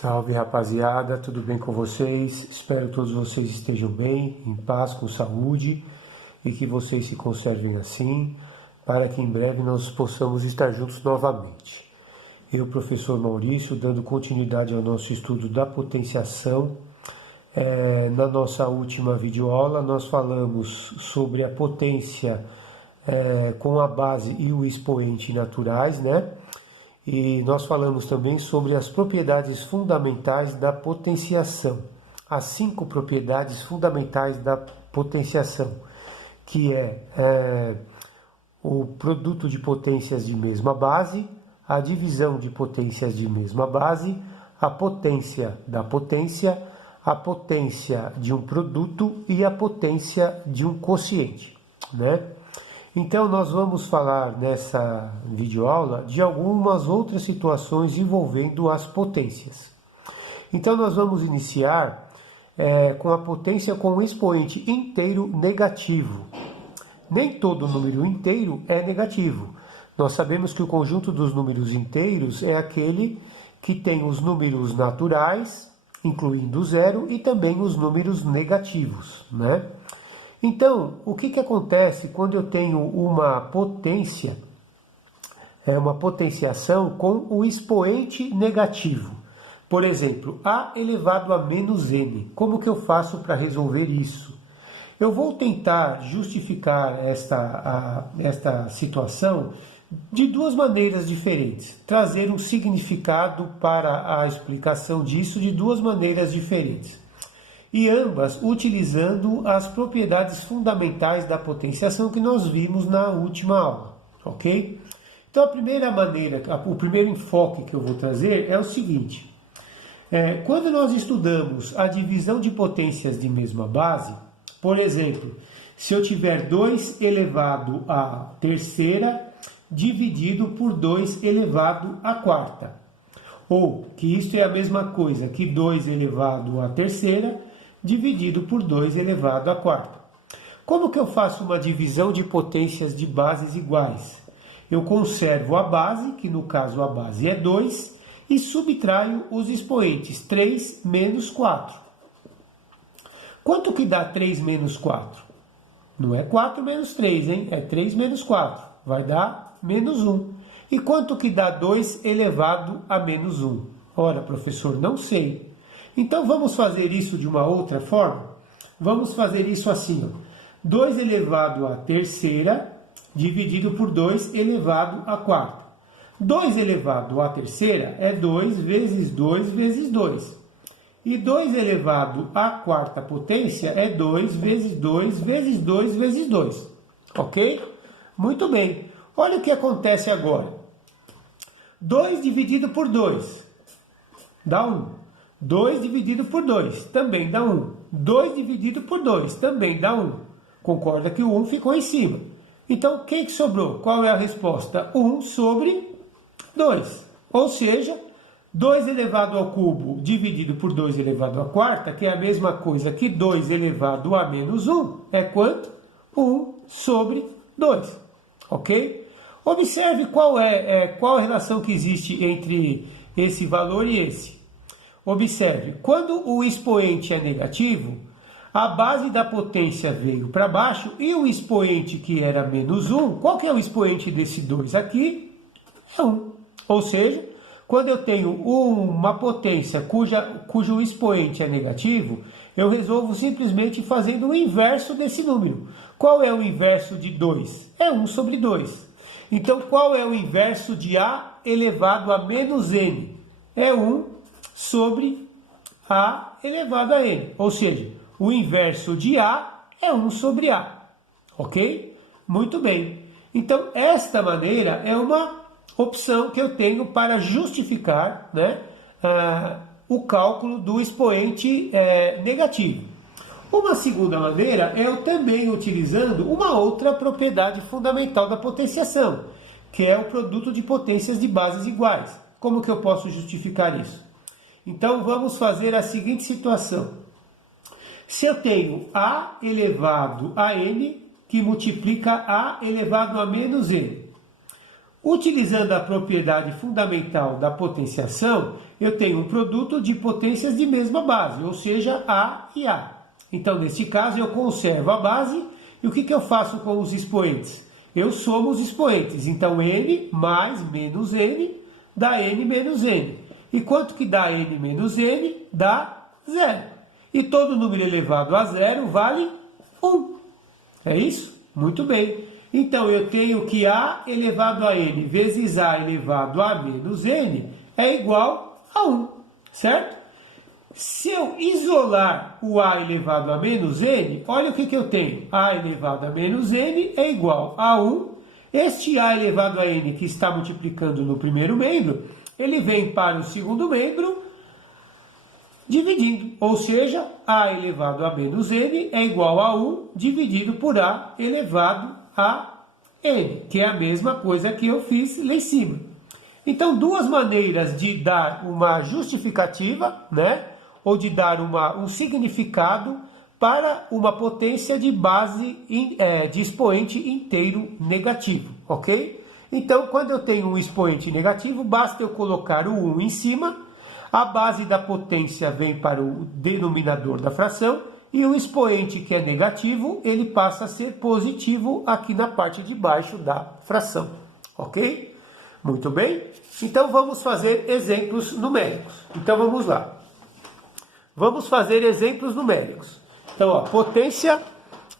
Salve rapaziada, tudo bem com vocês? Espero que todos vocês estejam bem, em paz, com saúde e que vocês se conservem assim, para que em breve nós possamos estar juntos novamente. Eu, professor Maurício, dando continuidade ao nosso estudo da potenciação. Na nossa última videoaula nós falamos sobre a potência com a base e o expoente naturais, né? E nós falamos também sobre as propriedades fundamentais da potenciação. As 5 propriedades fundamentais da potenciação, que o produto de potências de mesma base, a divisão de potências de mesma base, a potência da potência, a potência de um produto e a potência de um quociente, né? Então, nós vamos falar nessa videoaula de algumas outras situações envolvendo as potências. Então, nós vamos iniciar com a potência com um expoente inteiro negativo. Nem todo número inteiro é negativo. Nós sabemos que o conjunto dos números inteiros é aquele que tem os números naturais, incluindo o zero, e também os números negativos, né? Então, o que acontece quando eu tenho uma potência, uma potenciação com o expoente negativo? Por exemplo, a elevado a menos n. Como que eu faço para resolver isso? Eu vou tentar justificar esta situação de duas maneiras diferentes. Trazer um significado para a explicação disso de duas maneiras diferentes. E ambas utilizando as propriedades fundamentais da potenciação que nós vimos na última aula, ok? Então a primeira maneira, o primeiro enfoque que eu vou trazer é o seguinte. Quando nós estudamos a divisão de potências de mesma base, por exemplo, se eu tiver 2 elevado à terceira dividido por 2 elevado à quarta, ou que isto é a mesma coisa que 2 elevado à terceira dividido por 2 elevado à quarta. Como que eu faço uma divisão de potências de bases iguais? Eu conservo a base, que no caso a base é 2, e subtraio os expoentes, 3 menos 4. Quanto que dá 3 menos 4? Não é 4 menos 3, hein? É 3 menos 4. Vai dar menos 1. E quanto que dá 2 elevado a menos 1? Ora, professor, não sei. Então, vamos fazer isso de uma outra forma? Vamos fazer isso assim, ó. 2 elevado à terceira dividido por 2 elevado à quarta. 2 elevado à terceira é 2 vezes 2 vezes 2. E 2 elevado à quarta potência é 2 vezes 2 vezes 2 vezes 2. Ok? Muito bem. Olha o que acontece agora. 2 dividido por 2 dá 1. 2 dividido por 2 também dá 1. 2 dividido por 2 também dá 1. Concorda que o 1 ficou em cima. Então, o que sobrou? Qual é a resposta? 1 sobre 2. Ou seja, 2 elevado ao cubo dividido por 2 elevado à quarta, que é a mesma coisa que 2 elevado a menos 1, é quanto? 1 sobre 2. Ok? Observe qual a relação que existe entre esse valor e esse. Observe, quando o expoente é negativo, a base da potência veio para baixo e o expoente que era menos 1, qual que é o expoente desse 2 aqui? É 1. Ou seja, quando eu tenho uma potência cujo expoente é negativo, eu resolvo simplesmente fazendo o inverso desse número. Qual é o inverso de 2? É 1 sobre 2. Então, qual é o inverso de A elevado a menos N? É 1 sobre A elevado a N. Ou seja, o inverso de A é 1 sobre A. Ok? Muito bem. Então, esta maneira é uma opção que eu tenho para justificar, né, o cálculo do expoente negativo. Uma segunda maneira é eu também utilizando uma outra propriedade fundamental da potenciação, que é o produto de potências de bases iguais. Como que eu posso justificar isso? Então, vamos fazer a seguinte situação. Se eu tenho A elevado a N, que multiplica A elevado a menos N. Utilizando a propriedade fundamental da potenciação, eu tenho um produto de potências de mesma base, ou seja, A e A. Então, neste caso, eu conservo a base e o que eu faço com os expoentes? Eu somo os expoentes, então n mais menos n dá n menos n. E quanto que dá n menos n? Dá 0. E todo número elevado a 0 vale 1. É isso? Muito bem. Então, eu tenho que a elevado a n vezes a elevado a menos n é igual a 1, certo? Se eu isolar o a elevado a menos n, olha o que eu tenho. A elevado a menos n é igual a 1. Este a elevado a n que está multiplicando no primeiro membro, ele vem para o segundo membro dividindo. Ou seja, a elevado a menos n é igual a 1 dividido por a elevado a n, que é a mesma coisa que eu fiz lá em cima. Então, duas maneiras de dar uma justificativa, né? Ou de dar um significado para uma potência de base de expoente inteiro negativo, ok? Então, quando eu tenho um expoente negativo, basta eu colocar o 1 em cima, a base da potência vem para o denominador da fração, e o expoente que é negativo, ele passa a ser positivo aqui na parte de baixo da fração, ok? Muito bem? Então, vamos fazer exemplos numéricos. Então, vamos lá. Vamos fazer exemplos numéricos. Então, ó, potência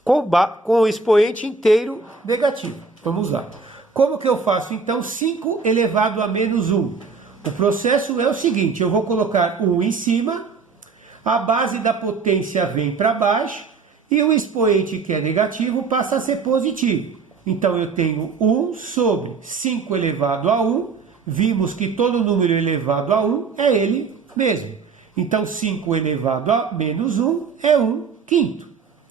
com expoente inteiro negativo. Vamos lá. Como que eu faço? Então, 5 elevado a menos 1. O processo é o seguinte, eu vou colocar 1 em cima, a base da potência vem para baixo, e o expoente que é negativo passa a ser positivo. Então, eu tenho 1 sobre 5 elevado a 1. Vimos que todo número elevado a 1 é ele mesmo. Então, 5 elevado a menos 1 é 1 quinto.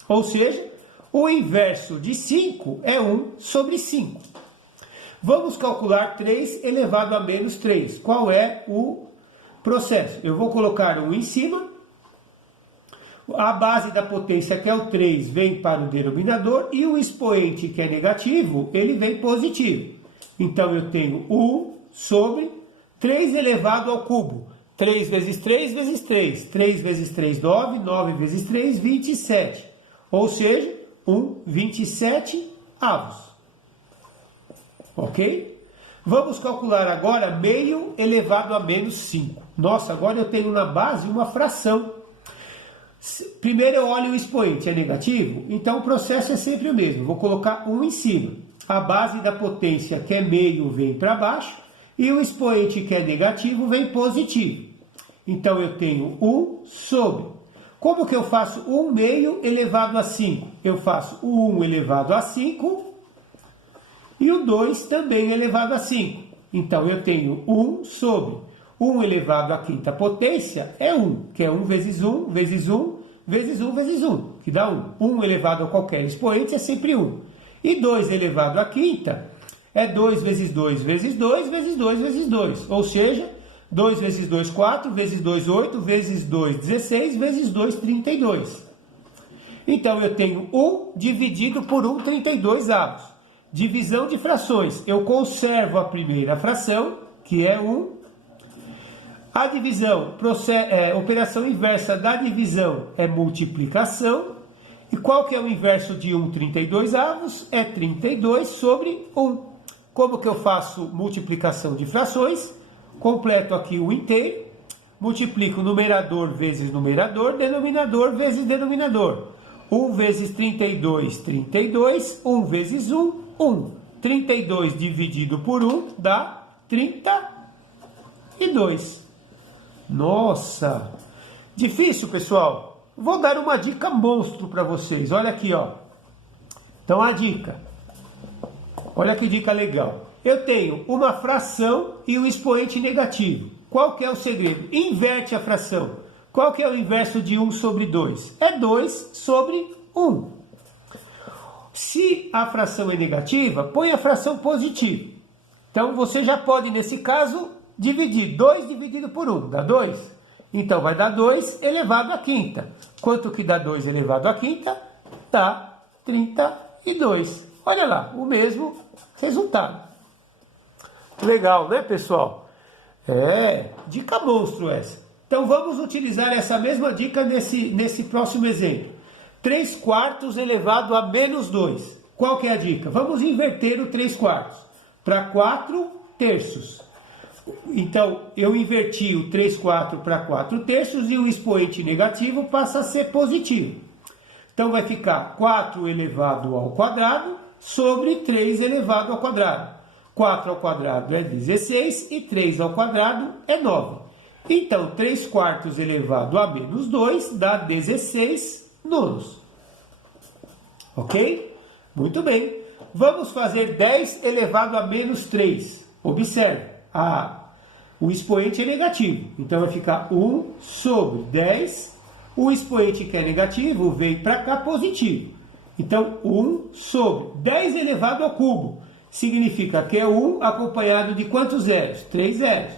Ou seja, o inverso de 5 é 1 sobre 5. Vamos calcular 3 elevado a menos 3. Qual é o processo? Eu vou colocar 1 em cima. A base da potência, que é o 3, vem para o denominador. E o expoente, que é negativo, ele vem positivo. Então, eu tenho 1 sobre 3 elevado ao cubo. 3 vezes 3 vezes 3. 3 vezes 3, 9. 9 vezes 3, 27. Ou seja, 27 avos. Ok? Vamos calcular agora meio elevado a menos 5. Nossa, agora eu tenho na base uma fração. Primeiro eu olho o expoente, é negativo? Então o processo é sempre o mesmo. Vou colocar 1 em cima. A base da potência, que é meio, vem para baixo. E o expoente, que é negativo, vem positivo. Então eu tenho 1 sobre. Como que eu faço 1 meio elevado a 5? Eu faço o 1 elevado a 5 e o 2 também elevado a 5. Então eu tenho 1 sobre 1 elevado à quinta potência é 1, que é 1 vezes 1 vezes 1 vezes 1 vezes 1, que dá 1. 1 elevado a qualquer expoente é sempre 1. E 2 elevado à quinta é 2 vezes 2 vezes 2 vezes 2 vezes 2. Ou seja, 2 vezes 2, 4, vezes 2, 8, vezes 2, 16, vezes 2, 32. Então, eu tenho 1 dividido por 1, 32 avos. Divisão de frações. Eu conservo a primeira fração, que é 1. A divisão, operação inversa da divisão é multiplicação. E qual que é o inverso de 1, 32 avos? É 32 sobre 1. Como que eu faço multiplicação de frações? Completo aqui o inteiro, multiplico numerador vezes numerador, denominador vezes denominador. 1 vezes 32, 32. 1 vezes 1, 1. 32 dividido por 1 dá 32. Nossa! Difícil, pessoal? Vou dar uma dica monstro para vocês. Olha aqui, ó. Então, a dica. Olha que dica legal. Eu tenho uma fração e o expoente negativo. Qual que é o segredo? Inverte a fração. Qual que é o inverso de 1 sobre 2? É 2 sobre 1. Se a fração é negativa, põe a fração positiva. Então, você já pode, nesse caso, dividir 2 dividido por 1. Dá 2? Então, vai dar 2 elevado à quinta. Quanto que dá 2 elevado à quinta? Dá 32. Olha lá, o mesmo resultado. Legal, né, pessoal? Dica monstro essa. Então vamos utilizar essa mesma dica nesse próximo exemplo. 3 quartos elevado a menos 2. Qual que é a dica? Vamos inverter o 3 quartos para 4 terços. Então, eu inverti o 3 quartos para 4 terços e o expoente negativo passa a ser positivo. Então, vai ficar 4 elevado ao quadrado sobre 3 elevado ao quadrado. 4 ao quadrado é 16 e 3 ao quadrado é 9. Então, 3 quartos elevado a menos 2 dá 16 nonos. Ok? Muito bem. Vamos fazer 10 elevado a menos 3. Observe, o expoente é negativo. Então, vai ficar 1 sobre 10. O expoente que é negativo vem para cá positivo. Então, 1 sobre 10 elevado ao cubo. Significa que é 1 acompanhado de quantos zeros? 3 zeros.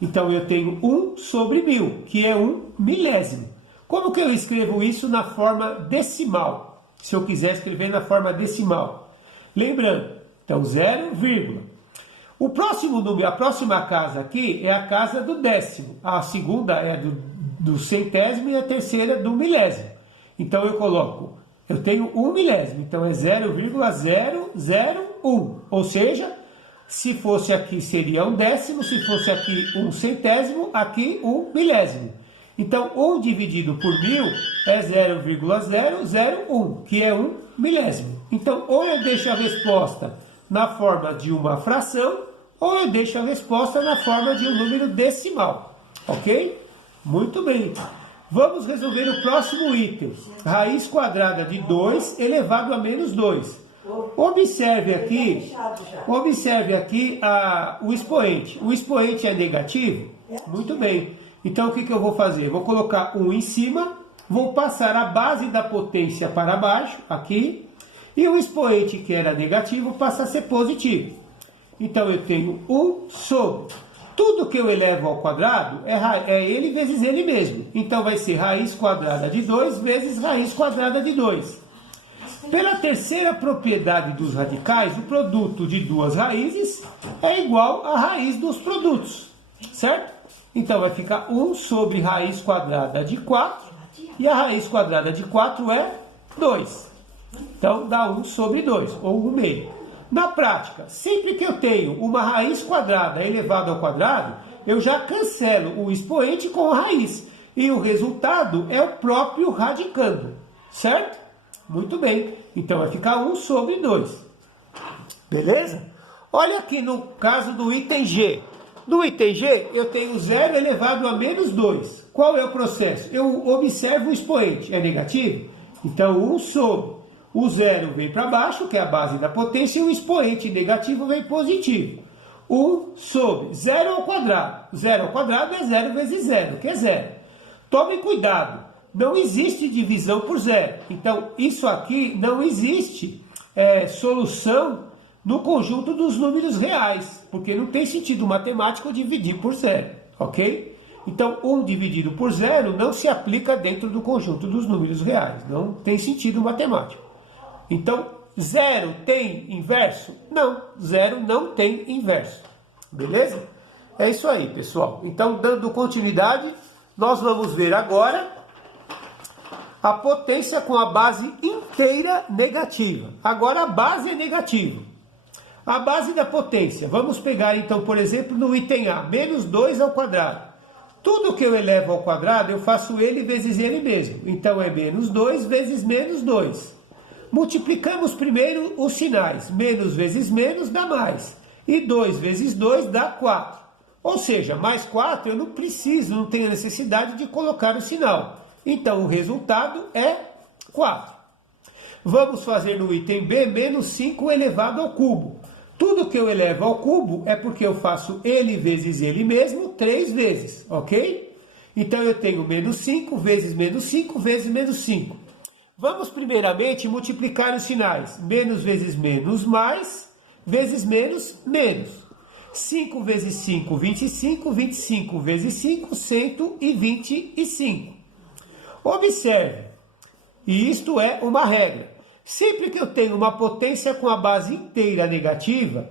Então, eu tenho 1 sobre 1000, que é 1 milésimo. Como que eu escrevo isso na forma decimal? Se eu quiser escrever na forma decimal. Lembrando, então 0, vírgula. O próximo número, a próxima casa aqui é a casa do décimo. A segunda é do centésimo e a terceira do milésimo. Então eu coloco, eu tenho 1 milésimo, então é 0,0001. Ou seja, se fosse aqui seria 1 décimo, se fosse aqui 1 centésimo, aqui 1 milésimo. Então, 1 dividido por 1000 é 0,001, que é 1 milésimo. Então, ou eu deixo a resposta na forma de uma fração, ou eu deixo a resposta na forma de um número decimal. Ok? Muito bem. Vamos resolver o próximo item. Raiz quadrada de 2 elevado a menos 2. Observe aqui o expoente. O expoente é negativo? Muito bem. Então, o que eu vou fazer? Vou colocar 1 em cima, vou passar a base da potência para baixo, aqui, e o expoente que era negativo passa a ser positivo. Então, eu tenho 1 sobre. Tudo que eu elevo ao quadrado é ele vezes ele mesmo. Então, vai ser raiz quadrada de 2 vezes raiz quadrada de 2. Pela terceira propriedade dos radicais, o produto de duas raízes é igual à raiz dos produtos, certo? Então, vai ficar 1 sobre raiz quadrada de 4, e a raiz quadrada de 4 é 2. Então, dá 1 sobre 2, ou 1 meio. Na prática, sempre que eu tenho uma raiz quadrada elevada ao quadrado, eu já cancelo o expoente com a raiz, e o resultado é o próprio radicando, certo? Muito bem. Então, vai ficar 1 sobre 2. Beleza? Olha aqui no caso do item G. No item G, eu tenho 0 elevado a menos 2. Qual é o processo? Eu observo o expoente. É negativo? Então, 1 sobre. O 0 vem para baixo, que é a base da potência, e o expoente negativo vem positivo. 1 sobre 0 ao quadrado. 0 ao quadrado é 0 vezes 0, que é 0. Tome cuidado. Não existe divisão por 0. Então, isso aqui não existe solução no conjunto dos números reais, porque não tem sentido matemático dividir por 0, ok? Então, 1 dividido por 0 não se aplica dentro do conjunto dos números reais, não tem sentido matemático. Então, 0 tem inverso? Não, 0 não tem inverso, beleza? É isso aí, pessoal. Então, dando continuidade, nós vamos ver agora a potência com a base inteira negativa. Agora, a base é negativa. A base da potência, vamos pegar então, por exemplo, no item A, menos 2 ao quadrado. Tudo que eu elevo ao quadrado, eu faço ele vezes ele mesmo. Então, é menos 2 vezes menos 2. Multiplicamos primeiro os sinais. Menos vezes menos dá mais. E 2 vezes 2 dá 4. Ou seja, mais 4 eu não preciso, não tenho necessidade de colocar o sinal. Então, o resultado é 4. Vamos fazer no item B, menos 5 elevado ao cubo. Tudo que eu elevo ao cubo é porque eu faço ele vezes ele mesmo 3 vezes, ok? Então, eu tenho menos 5 vezes menos 5 vezes menos 5. Vamos primeiramente multiplicar os sinais. Menos vezes menos, mais, vezes menos, menos. 5 vezes 5, 25. 25 vezes 5, 125. Observe, e isto é uma regra. Sempre que eu tenho uma potência com a base inteira negativa,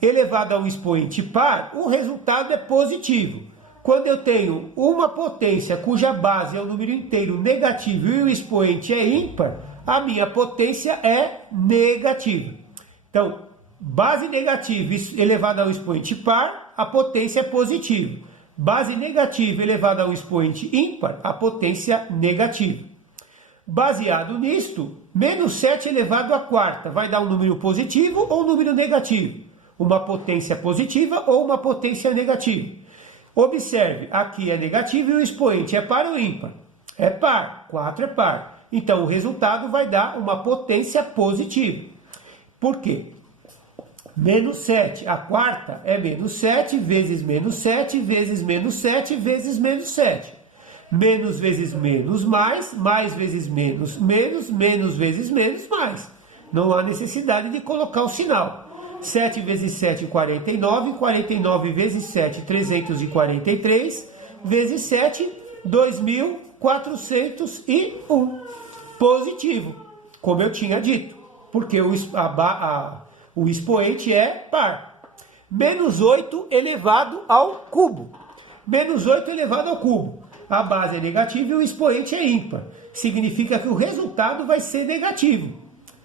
elevado a um expoente par, o resultado é positivo. Quando eu tenho uma potência cuja base é um número inteiro negativo e o expoente é ímpar, a minha potência é negativa. Então, base negativa elevada a um expoente par, a potência é positiva. Base negativa elevada a um expoente ímpar, a potência negativa. Baseado nisto, menos 7 elevado à quarta vai dar um número positivo ou um número negativo? Uma potência positiva ou uma potência negativa? Observe, aqui é negativo e o expoente é par ou ímpar? É par, 4 é par. Então, o resultado vai dar uma potência positiva. Por quê? Menos 7, a quarta é menos 7 vezes menos 7 vezes menos 7 vezes menos 7. Menos vezes menos mais vezes menos, menos vezes menos, mais. Não há necessidade de colocar o sinal. 7 vezes 7, 49, 49 vezes 7, 343, vezes 7, 2.401. Positivo, como eu tinha dito, porque o expoente é par. Menos 8 elevado ao cubo. Menos 8 elevado ao cubo. A base é negativa e o expoente é ímpar. Significa que o resultado vai ser negativo,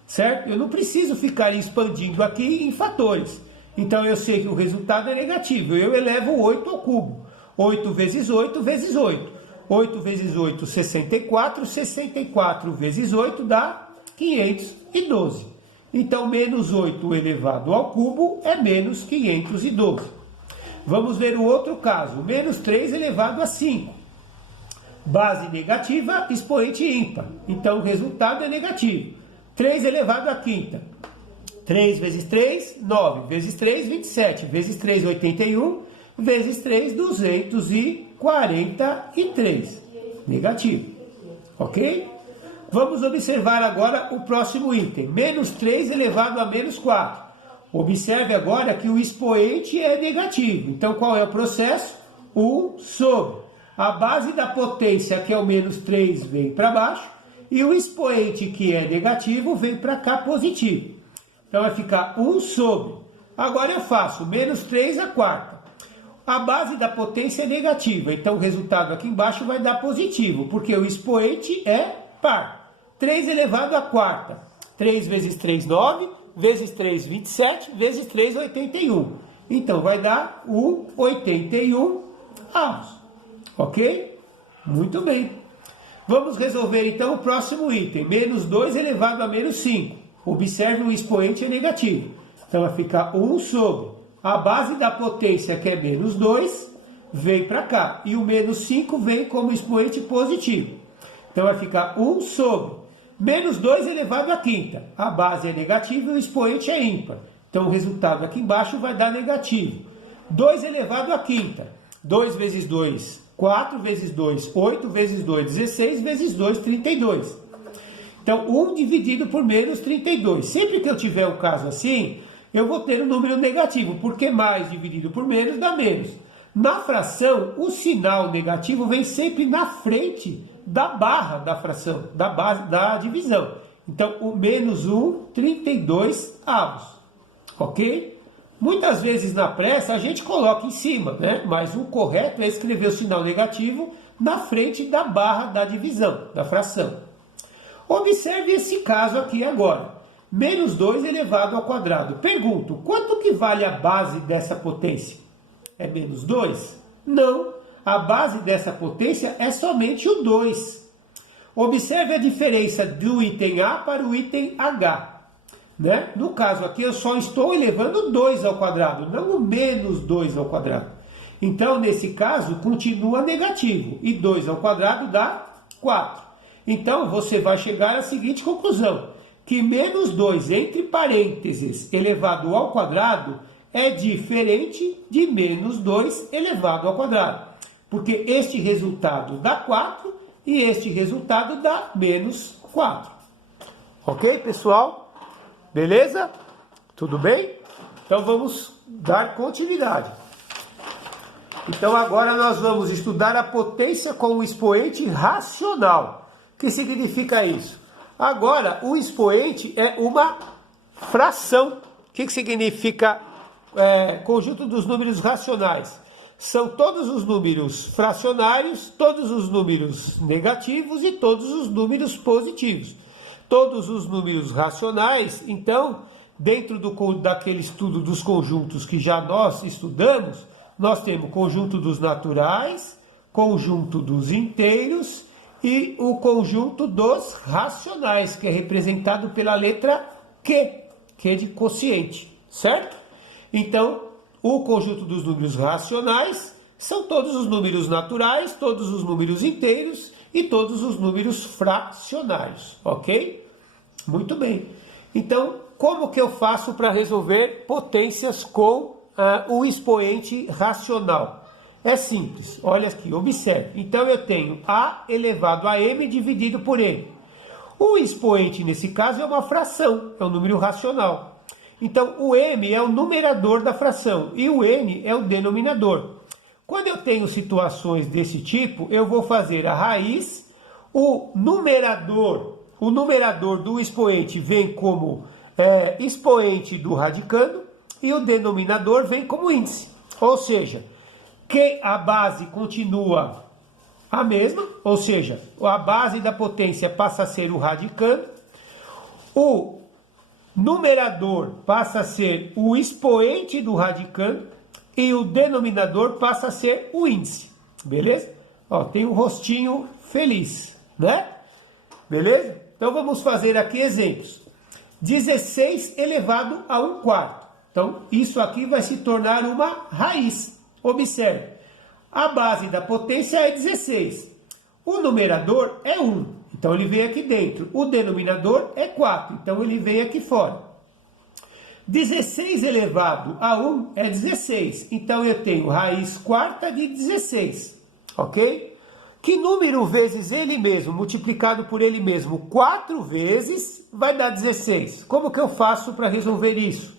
certo? Eu não preciso ficar expandindo aqui em fatores. Então eu sei que o resultado é negativo. Eu elevo 8 ao cubo. 8 vezes 8 vezes 8. 8 vezes 8, 64. 64 vezes 8 dá 512. Então, menos 8 elevado ao cubo é menos 512. Vamos ver o outro caso. Menos 3 elevado a 5. Base negativa, expoente ímpar. Então, o resultado é negativo. 3 elevado à quinta. 3 vezes 3, 9. Vezes 3, 27. Vezes 3, 81. Vezes 3, 243. Negativo. Ok? Vamos observar agora o próximo item. Menos 3 elevado a menos 4. Observe agora que o expoente é negativo. Então, qual é o processo? 1 sobre. A base da potência, que é o menos 3, vem para baixo. E o expoente, que é negativo, vem para cá positivo. Então, vai ficar 1 sobre. Agora eu faço menos 3 a quarta. A base da potência é negativa. Então, o resultado aqui embaixo vai dar positivo, porque o expoente é par. 3 elevado à quarta. 3 vezes 3, 9. Vezes 3, 27. Vezes 3, 81. Então, vai dar o 81 avos. Ok? Muito bem. Vamos resolver então o próximo item. Menos 2 elevado a menos 5. Observe, o expoente é negativo. Então vai ficar 1 sobre. A base da potência, que é menos 2, vem para cá. E o menos 5 vem como expoente positivo. Então vai ficar 1 sobre. Menos 2 elevado à quinta. A base é negativa e o expoente é ímpar. Então o resultado aqui embaixo vai dar negativo. 2 elevado à quinta. 2 vezes 2, 4 vezes 2, 8 vezes 2, 16 vezes 2, 32. Então, 1 dividido por menos 32. Sempre que eu tiver um caso assim, eu vou ter um número negativo, porque mais dividido por menos dá menos. Na fração, o sinal negativo vem sempre na frente da barra da fração, da base da divisão. Então, o menos 1, 32 avos. Ok? Muitas vezes na pressa a gente coloca em cima, né? Mas o correto é escrever o sinal negativo na frente da barra da divisão, da fração. Observe esse caso aqui agora. Menos 2 elevado ao quadrado. Pergunto, quanto que vale a base dessa potência? É menos 2? Não. A base dessa potência é somente o 2. Observe a diferença do item A para o item H. Né? No caso aqui, eu só estou elevando 2 ao quadrado, não o menos 2 ao quadrado. Então, nesse caso, continua negativo. E 2 ao quadrado dá 4. Então, você vai chegar à seguinte conclusão. Que menos 2 entre parênteses elevado ao quadrado é diferente de menos 2 elevado ao quadrado. Porque este resultado dá 4 e este resultado dá menos 4. Ok, pessoal? Beleza? Tudo bem? Então vamos dar continuidade. Então agora nós vamos estudar a potência com o expoente racional. O que significa isso? Agora o expoente é uma fração. O que significa conjunto dos números racionais são todos os números fracionários, todos os números negativos e todos os números positivos. Todos os números racionais, então, dentro daquele estudo dos conjuntos que já nós estudamos, nós temos o conjunto dos naturais, conjunto dos inteiros e o conjunto dos racionais, que é representado pela letra Q, que é de quociente, certo? Então, o conjunto dos números racionais são todos os números naturais, todos os números inteiros e todos os números fracionários, ok? Muito bem. Então, como que eu faço para resolver potências com o expoente racional? É simples, olha aqui, observe. Então, eu tenho A elevado a M dividido por N. O expoente, nesse caso, é uma fração, é um número racional. Então, o M é o numerador da fração e o N é o denominador. Quando eu tenho situações desse tipo, eu vou fazer a raiz, o numerador do expoente vem como expoente do radicando e o denominador vem como índice. Ou seja, que a base continua a mesma, ou seja, a base da potência passa a ser o radicando, o numerador passa a ser o expoente do radicando e o denominador passa a ser o índice, beleza? Ó, tem um rostinho feliz, né? Beleza? Então vamos fazer aqui exemplos. 16 elevado a 1/4. Então isso aqui vai se tornar uma raiz. Observe, a base da potência é 16. O numerador é 1. Então, ele vem aqui dentro. O denominador é 4. Então, ele vem aqui fora. 16 elevado a 1 é 16. Então, eu tenho raiz quarta de 16. Ok? Que número vezes ele mesmo, multiplicado por ele mesmo 4 vezes, vai dar 16? Como que eu faço para resolver isso?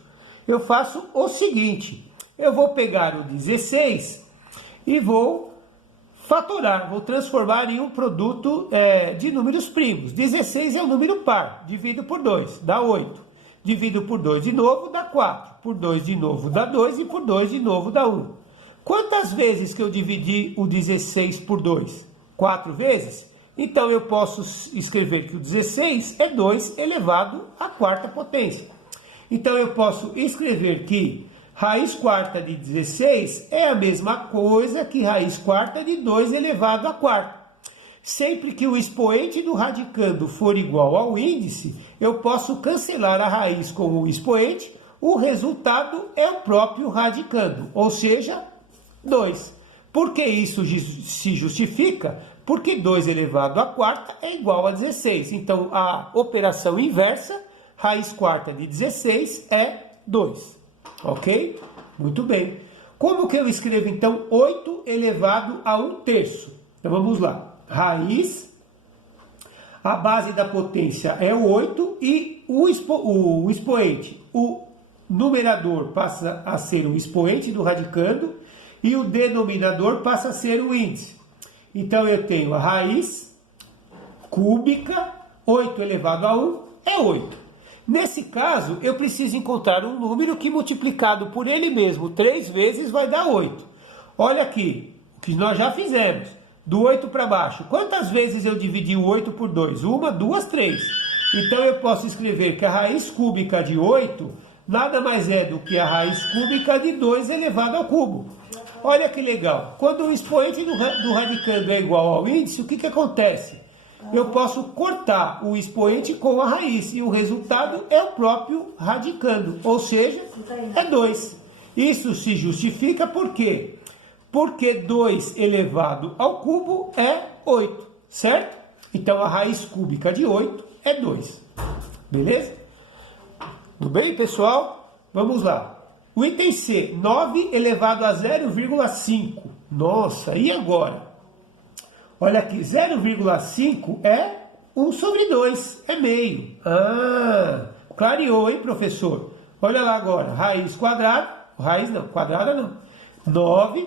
Eu faço o seguinte. Eu vou pegar o 16 e vou fatorar, vou transformar em um produto de números primos. 16 é um número par, divido por 2, dá 8. Divido por 2 de novo, dá 4. Por 2 de novo, dá 2. E por 2 de novo, dá 1. Quantas vezes que eu dividi o 16 por 2? 4 vezes? Então, eu posso escrever que o 16 é 2 elevado à quarta potência. Então, eu posso escrever que raiz quarta de 16 é a mesma coisa que raiz quarta de 2 elevado à quarta. Sempre que o expoente do radicando for igual ao índice, eu posso cancelar a raiz com o expoente, o resultado é o próprio radicando, ou seja, 2. Por que isso se justifica? Porque 2 elevado à quarta é igual a 16. Então, a operação inversa, raiz quarta de 16 é 2. Ok? Muito bem. Como que eu escrevo, então, 8 elevado a 1/3? Então, vamos lá. Raiz, a base da potência é o 8 e o expoente, o numerador passa a ser o expoente do radicando e o denominador passa a ser o índice. Então, eu tenho a raiz cúbica, 8 elevado a 1 é 8. Nesse caso, eu preciso encontrar um número que multiplicado por ele mesmo 3 vezes vai dar 8. Olha aqui, o que nós já fizemos. Do 8 para baixo. Quantas vezes eu dividi o 8 por 2? 1, 2, 3. Então eu posso escrever que a raiz cúbica de 8 nada mais é do que a raiz cúbica de 2 elevado ao cubo. Olha que legal. Quando o expoente do radicando é igual ao índice, o que acontece? Eu posso cortar o expoente com a raiz e o resultado é o próprio radicando, ou seja, é 2. Isso se justifica por quê? Porque 2 elevado ao cubo é 8, certo? Então a raiz cúbica de 8 é 2. Beleza? Tudo bem, pessoal? Vamos lá. O item C, 9 elevado a 0,5. Nossa, e agora? Olha aqui, 0,5 é 1 sobre 2, é meio. Ah, clareou, hein, professor? Olha lá agora, raiz quadrada, raiz não, quadrada não. 9,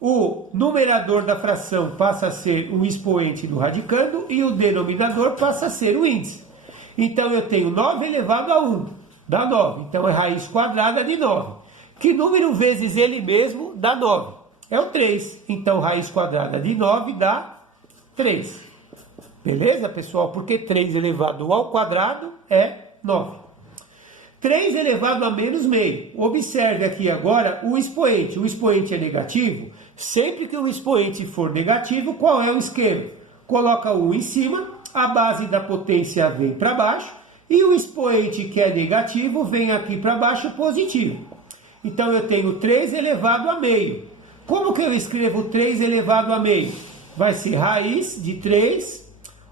o numerador da fração passa a ser o expoente do radicando e o denominador passa a ser o índice. Então eu tenho 9 elevado a 1, dá 9. Então é raiz quadrada de 9. Que número vezes ele mesmo dá 9? É o 3. Então, raiz quadrada de 9 dá 3. Beleza, pessoal? Porque 3 elevado ao quadrado é 9. 3 elevado a menos meio. Observe aqui agora o expoente. O expoente é negativo. Sempre que o expoente for negativo, qual é o esquema? Coloca o 1 em cima, a base da potência vem para baixo, e o expoente que é negativo vem aqui para baixo positivo. Então eu tenho 3 elevado a meio. Como que eu escrevo 3 elevado a meio? Vai ser raiz de 3,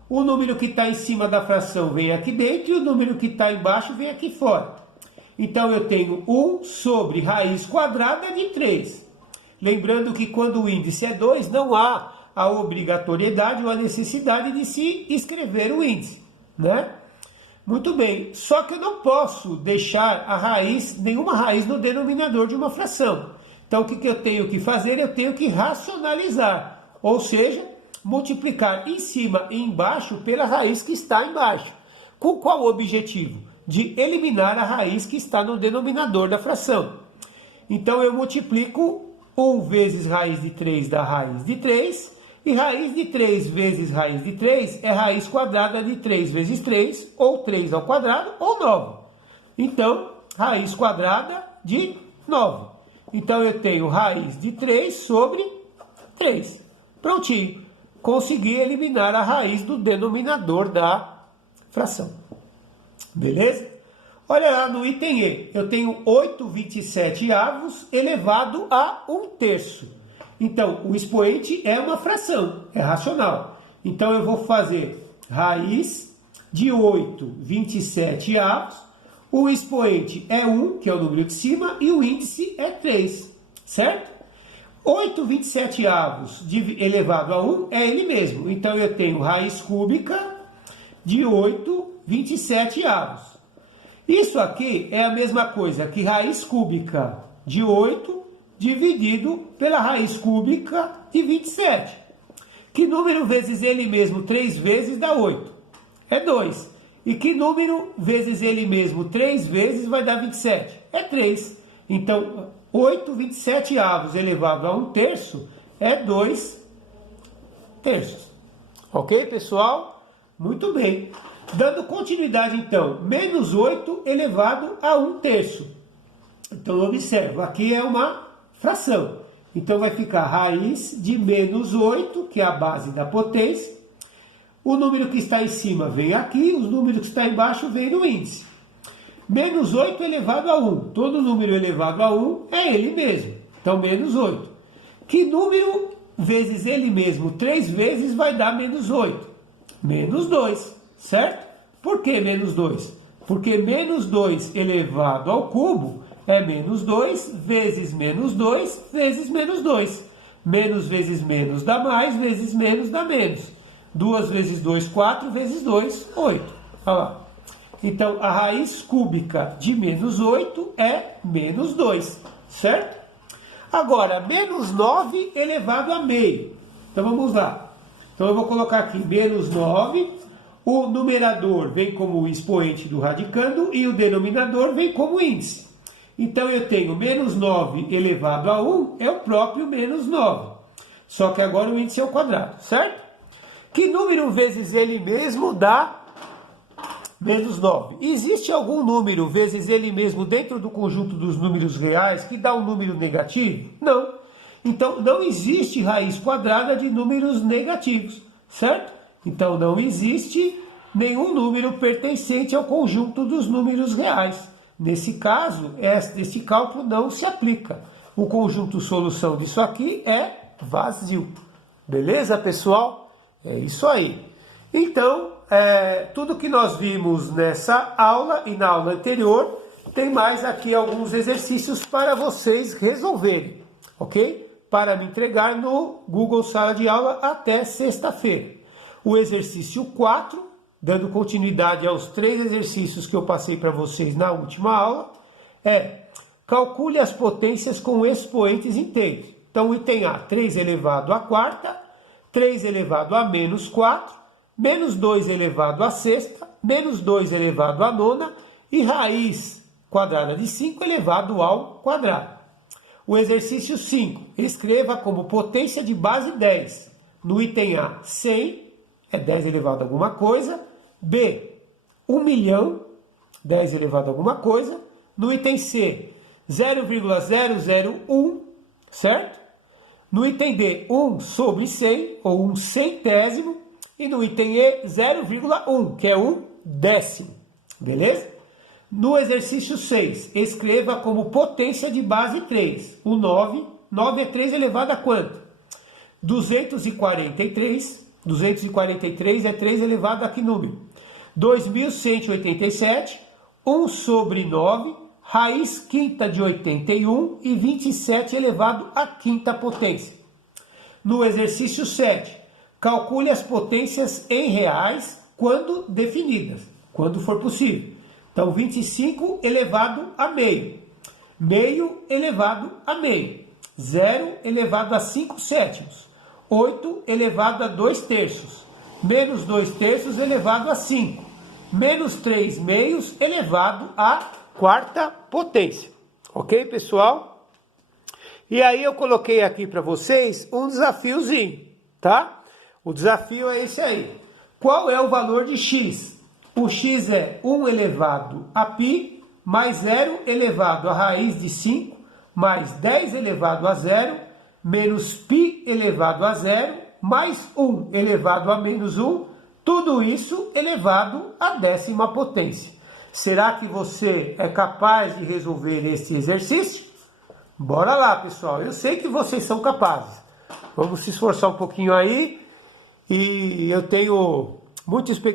o número que está em cima da fração vem aqui dentro e o número que está embaixo vem aqui fora. Então eu tenho 1 sobre raiz quadrada de 3. Lembrando que quando o índice é 2, não há a obrigatoriedade ou a necessidade de se escrever o índice, né? Muito bem, só que eu não posso deixar a raiz, nenhuma raiz no denominador de uma fração. Então o que eu tenho que fazer? Eu tenho que racionalizar, ou seja, multiplicar em cima e embaixo pela raiz que está embaixo. Com qual objetivo? De eliminar a raiz que está no denominador da fração. Então eu multiplico 1 vezes raiz de 3 dá raiz de 3, e raiz de 3 vezes raiz de 3 é raiz quadrada de 3 vezes 3, ou 3 ao quadrado, ou 9. Então, raiz quadrada de 9. Então, eu tenho raiz de 3 sobre 3. Prontinho. Consegui eliminar a raiz do denominador da fração. Beleza? Olha lá no item E. Eu tenho 8/27 elevado a 1/3. Então, o expoente é uma fração, é racional. Então, eu vou fazer raiz de 8/27. O expoente é 1, que é o número de cima, e o índice é 3, certo? 8/27 elevado a 1 é ele mesmo. Então, eu tenho raiz cúbica de 8/27. Isso aqui é a mesma coisa que raiz cúbica de 8 dividido pela raiz cúbica de 27. Que número vezes ele mesmo 3 vezes dá 8? É 2. E que número vezes ele mesmo 3 vezes vai dar 27? É 3. Então, 8/27 elevado a 1/3 é 2/3. Ok, pessoal? Muito bem. Dando continuidade, então, menos 8 elevado a 1/3. Então, observa, aqui é uma fração. Então, vai ficar raiz de menos 8, que é a base da potência. O número que está em cima vem aqui, o número que está embaixo vem no índice. Menos 8 elevado a 1. Todo número elevado a 1 é ele mesmo. Então, menos 8. Que número vezes ele mesmo 3 vezes vai dar menos 8? Menos 2, certo? Por que menos 2? Porque menos 2 elevado ao cubo é menos 2 vezes menos 2 vezes menos 2. Menos vezes menos dá mais, vezes menos dá menos. 2 vezes 2, 4, vezes 2, 8. Olha lá. Então, a raiz cúbica de menos 8 é menos 2, certo? Agora, menos 9 elevado a meio. Então, vamos lá. Então, eu vou colocar aqui menos 9. O numerador vem como o expoente do radicando e o denominador vem como índice. Então, eu tenho menos 9 elevado a 1 é o próprio menos 9. Só que agora o índice é o quadrado, certo? Que número vezes ele mesmo dá menos 9? Existe algum número vezes ele mesmo dentro do conjunto dos números reais que dá um número negativo? Não. Então, não existe raiz quadrada de números negativos, certo? Então, não existe nenhum número pertencente ao conjunto dos números reais. Nesse caso, esse cálculo não se aplica. O conjunto solução disso aqui é vazio. Beleza, pessoal? É isso aí. Então, tudo que nós vimos nessa aula e na aula anterior, tem mais aqui alguns exercícios para vocês resolverem, ok? Para me entregar no Google Sala de Aula até sexta-feira. O exercício 4, dando continuidade aos 3 exercícios que eu passei para vocês na última aula, calcule as potências com expoentes inteiros. Então, item A, 3 elevado à quarta, 3 elevado a menos 4, menos 2 elevado à sexta, menos 2 elevado à nona e raiz quadrada de 5 elevado ao quadrado. O exercício 5, escreva como potência de base 10. No item A, 100, é 10 elevado a alguma coisa. B, 1 milhão, 10 elevado a alguma coisa. No item C, 0,001, certo? No item D, 1 sobre 100, ou 1 centésimo. E no item E, 0,1, que é 1 décimo. Beleza? No exercício 6, escreva como potência de base 3. O 9 é 3 elevado a quanto? 243. 243 é 3 elevado a que número? 2.187. 1 sobre 9, raiz quinta de 81 e 27 elevado à quinta potência. No exercício 7, calcule as potências em reais quando definidas, quando for possível. Então, 25 elevado a meio, meio elevado a meio, 0 elevado a 5 sétimos, 8 elevado a 2 terços, menos 2 terços elevado a 5, menos 3 meios elevado à quarta potência. Ok, pessoal? E aí eu coloquei aqui para vocês um desafiozinho, tá? O desafio é esse aí. Qual é o valor de x? O x é 1 elevado a π, mais 0 elevado a raiz de 5, mais 10 elevado a 0, menos π elevado a 0, mais 1 elevado a menos 1, tudo isso elevado à décima potência. Será que você é capaz de resolver esse exercício? Bora lá, pessoal. Eu sei que vocês são capazes. Vamos se esforçar um pouquinho aí. E eu tenho muita expectativa